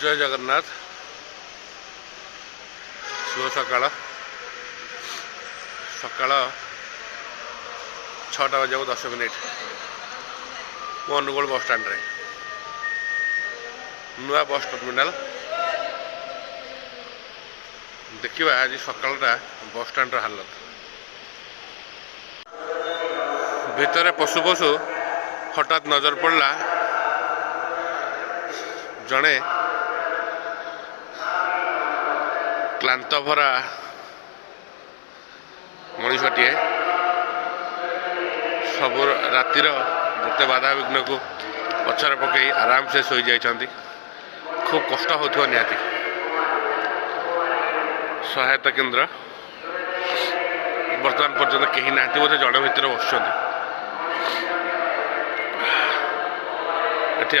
जय जगन्नाथ। शुभ सकाळ सकाळ 6टा बजे 10 मिनिट मो अनुगुल बस स्टाण्ड नुआ बस टर्मिनाल देखा आज सकाळटा बस स्टाण्ड हालत भितर पशु पशु हठात नजर पड़ला जड़े क्लांत भरा मनीषटीए सब रातिर जिते बाधा विघ्न को पछार पकई आराम से शोई जाइछंती। खूब कष्ट होथो निहाती। सहायता केन्द्र बर्तमान पर्यंत कहीं ना बोधे जड़े भितर बसुँच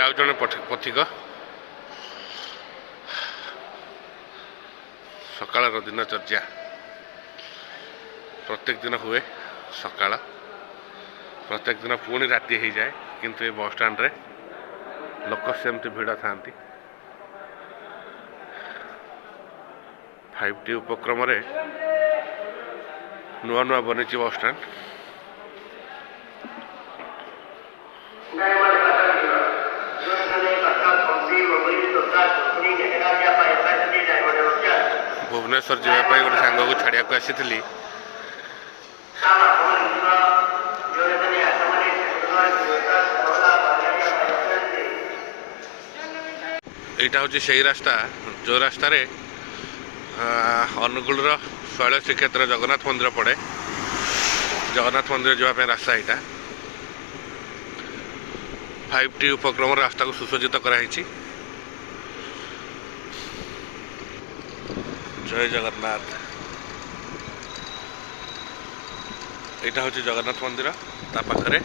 आउ जड़े पथिक सकाळ दिनचर्या प्रत्येक दिन हुए सकाळ प्रत्येक दिन पुणी राति हो जाए किंतु ये बस स्टाण्ड रे लोक सेमती भिड़ था 5T उपक्रम रे नुआ नुआ बनी बस स्टाण्ड भुवनेश्वर जावाई गोटे सांग को छाड़िया को आसी यहाँ हूँ से रास्ता जो रास्तार अनुगुल शैल श्रीक्षेत्र जगन्नाथ मंदिर पड़े। जगन्नाथ मंदिर जावाई रास्ता यहाँ 5T उपक्रम रास्ता को सुसज्जित कराई। जय जगन्नाथ। यहाँ हूँ जगन्नाथ मंदिर ता पाखरे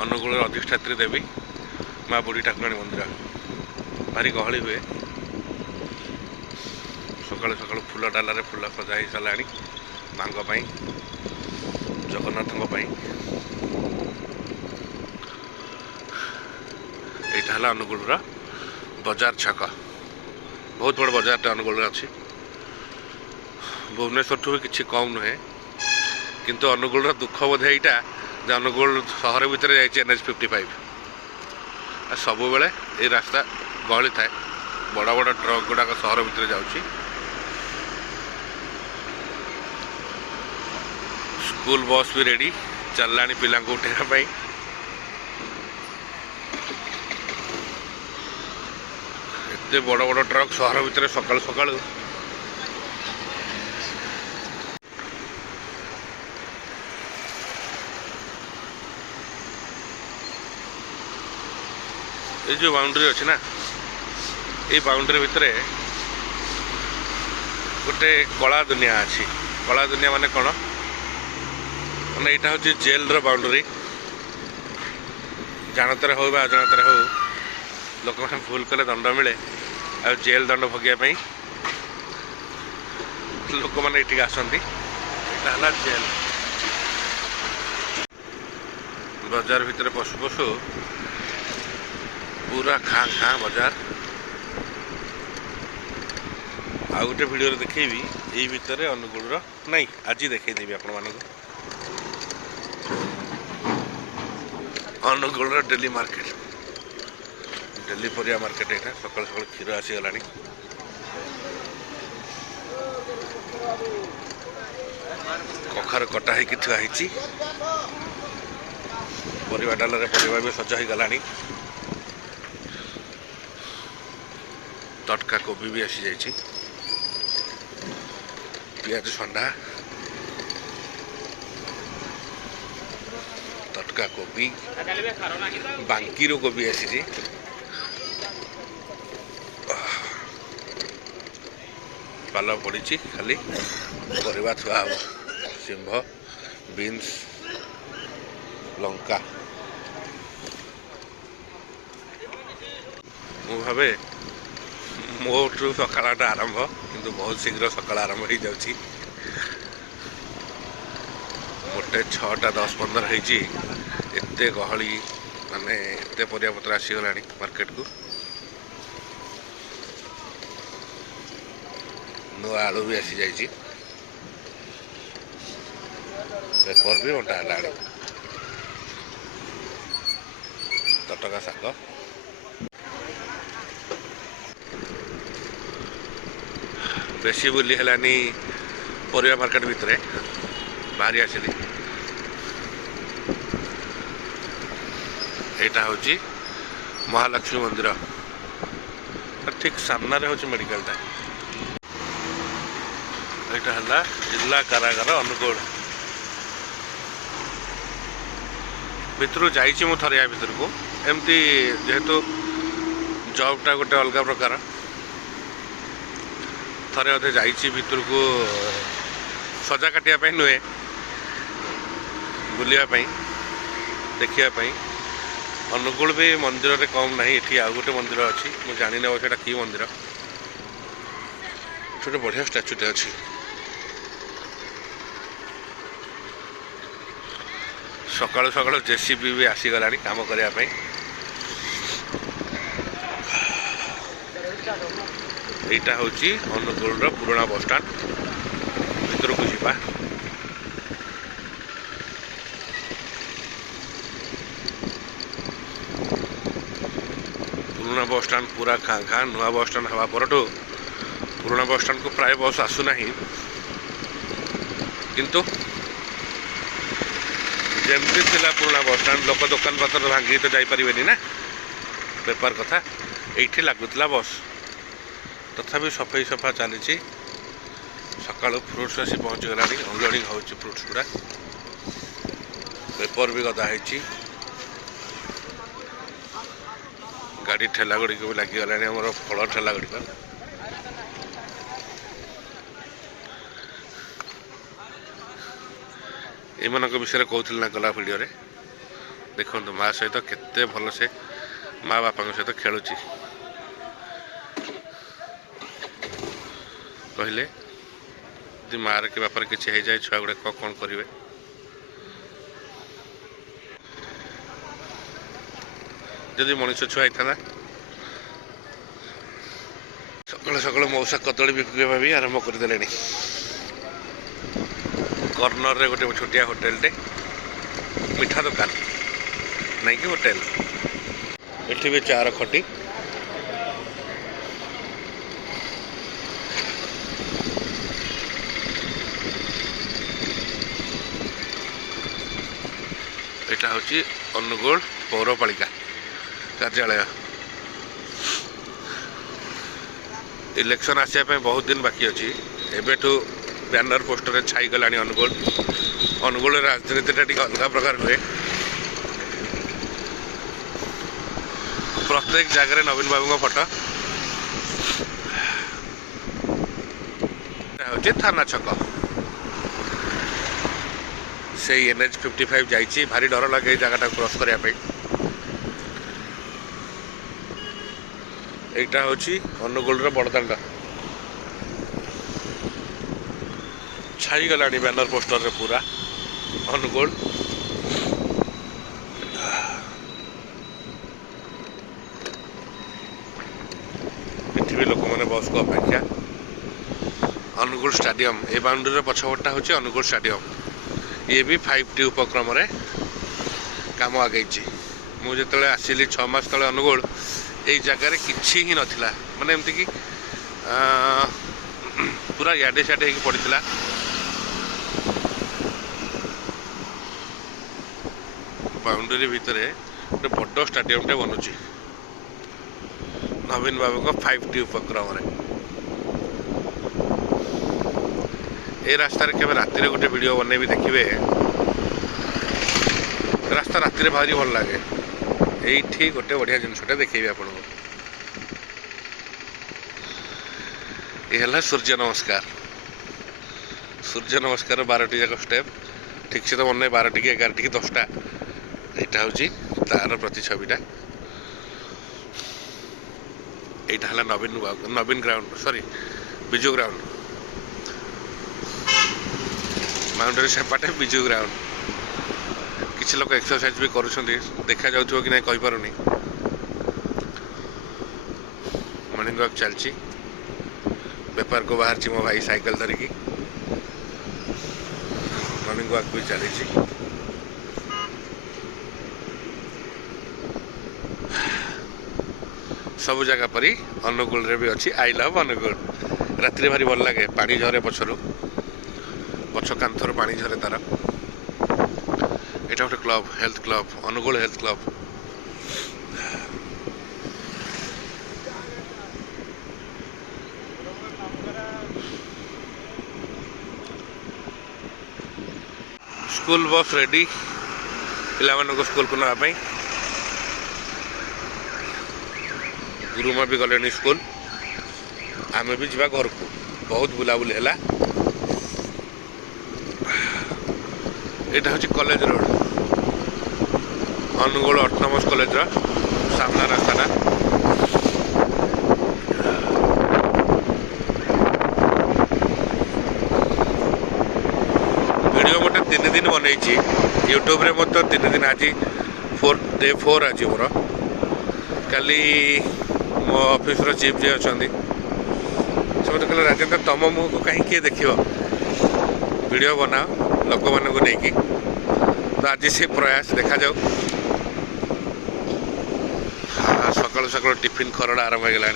अनुगुल अधिष्ठात्री देवी माँ बुढ़ी ठाकुराणी मंदिर भारी गहली हुए। सकाल सकाल फूल डालारे फूल सजा ही सारा माँ जगन्नाथ यहाँ है अनुगुल बजार छक बहुत बड़ बजार अनुगुल अच्छी भुवनेश्वर ठू भी किसी कम नुहे किंतु अनुगुल दुख बोधे यहाँ जे अनुगुल सहर भितर जाइए NH 55 सब बेले ये रास्ता गहली थाए बड़ बड़ ट्रक गुड़ाक सहर भितर जाऊँगी। स्कूल बस भी रेडी चलला पिला उठाई एत बड़ बड़ ट्रक सहर भितर सकाल सकाल ये जो बाउंड्री अच्छी ना ये बाउंड्री भितर गोटे कला दुनिया अच्छी। कला दुनिया माने कौन माने यहाँ हूँ जेल बाउंड्री जानतर हो अजाणतर हो लोक मैंने भूल कले दंड मिले आ जेल दंड भोगिया लोक मैंने ये आसती जेल बाजार भितर पशु पशु पूरा खाँ खाँ बाजार आ गोटे वीडियो देखेबी यही भितर अनुगुल नहीं आज देखेदेवी आपण मानक अनुगुल डेली मार्केट डेली परिया मार्केट यहाँ सकाल सकाल क्षीर आसीगला कखार कटा होगी थुआई परिवा डालरे परिवा भी सजा हो गलानी तटका कोबी भी आसी जाइए पियाज संडा तटका कोबी बांकीर कोबी आसी पाल पड़ी खाली परिवा थुआ हम सिंह बीन्स लंका मु भावे मोठू सकाळटा आरंभ किंतु बहुत शीघ्र सकाळ आरंभ हो जाउची। मोटे 6टा 10-15 होती एते गहली माने एते परियापत्र आसीगलानी मार्केट को नुआ आलू भी आसी जाइए पेपर भी बंटा है तटका शाग बेसी बुली है परिया मार्केट भितर बाहरी आसिली यहाँ हूँ महालक्ष्मी मंदिर ठीक सामने हूँ मेडिकल यहाँ है जिला कारागार अनुगुल भितर जाइए मु थरे या भितर को एमती जेहेतु जॉबटा गोटे अलग प्रकार थरे अधे जाइए भितर को सजा काटापी नुहे बुलापी देखापी अनुगुल भी मंदिर रे कम ना ये आउ गोटे मंदिर अच्छी मुझे जानी ना से कि मंदिर छोटे बढ़िया स्टाच्यूटे अच्छी सकाळु सकाळु जेसीबी भी आसीगला काम करने यहाँ हूँ अनुगुल पुराना बस स्टाण्ड भर को जावा पुराना बस स्टाण्ड पूरा खाँ खाँ नुआ बस स्टाण्ड हवा पर पुराना बस स्टाण्ड को प्राय बस आसुना किंतु जमती थिला पुराना बस स्टाण्ड लोक दुकान पतर भांगी तो जापरेनि ना बेपार कथा ये लगुला बस तथापि सफाई सफा चली सका फ्रुट्स आसी पहुँचीगला अनलोडिंग हो फ्रुट्स गुड़ा पेपर भी गदा है गाड़ी ठेला गुड़िक भी लगिगला आम फल ठेला गुड़िक एमान विषय कहते ना गला भिडियो देखो माँ सहित केते भल से माँ बापा सहित खेलुची कहले मार के बापार किसी हो जाए छुआ गुड़ा कौन करेंगे जदि मनुष्य छुआ होता सकाल सकाल मौसा कदली बिकवा भी आरंभ करदे कर्नर रे गोटे छोटिया होटेलटे मिठा दुकान नहीं कि होटेल ये भी चार खटी यहाँ हूँ अनुगुल पौरपालिका कार्यालय इलेक्शन आसापी बहुत दिन बाकी अच्छी एबेठू बैनर पोस्टर छाई गला अनुगुल अनुगुल राजनीति टी अलग प्रकार हुए प्रत्येक जगह नवीन बाबू फोटो हूँ थाना छक से NH 55 जाइए भारी डर लगे जगह क्रॉस करने यहाँ हूँ अनुगुल बड़दाण्ड छाई गला बैनर पोस्टर रे पूरा अनुगुल ये लोक मैंने बस को अपेक्षा अनुगुल स्टाडियम ए बाउंड्री पछपटा हूँ अनुगुल स्टाडियम ये भी 5T उपक्रम काम आगे मुझे आसिली 6 मास तले अनुगुल यही जगार किसी ही नाला माने एमती कि पूरा याडे साडे हो पड़ा बाउंड्री भितर गोटे बड़ स्टाडियमटे बनुची नवीन बाबू को 5T उपक्रम ए रास्ता के राति गोटे वीडियो बन भी देखिए रास्ता राति भारी भल लगे ये गोटे बढ़िया जिनसटा देखी आपको ये सूर्य नमस्कार 12टी जाक स्टेप ठीक से तो मन 12टी कि 11टी कि 10टा यहाँ हूँ तार प्रतिछविटा यहाँ है Naveen ground sorry Biju ground boundary सेपाटे बिजू ग्राउंड किसी लोग एक्सरसाइज भी करुँच देखा जाऊ कि नहीं कहींपारूनी मॉर्निंग वॉक चलती बेपार को बाहर मो भाई साइकेल धरिकी मॉर्निंग वॉक भी चली सब जगह परी अनुगुल रे भी अच्छी आई लव अनुगुल राति भारी भल लगे पानी झरे पछरू पछ कांथर पानी झरे तार एटा गोटे club health club Angul health club school bus ready पिला को स्कूल को नापी गुरुमा भी गले स्कूल आमे भी जा घर को बहुत बुलाबुली है यहाँ हूँ college road Angul autonomous college सामना रास्ता वीडियो मोटे 3 दिन बनई यूट्यूब रे मत 3 दिन आज डे 4 आज मोर काली मो ऑफिस रो चीफ जी अच्छा से मत कहले राजेंद्र तुम मुँह को कहीं किए देख वीडियो बनाओ लोक मान को लेकिन तो आज से प्रयास देखा जाऊ हाँ सकाल सकाल टिफिन खरड़ा आरंभ हो गला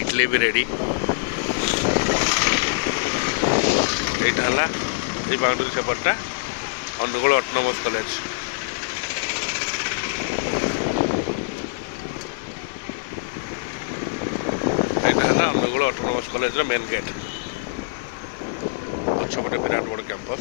इडली भी रेडी यहाँ ये बाउंड्री सेपटा अनुगुल ऑटोनोमस कॉलेज यहाँ Angul autonomous college main gate पछपटे विराट बड़ कैंपस।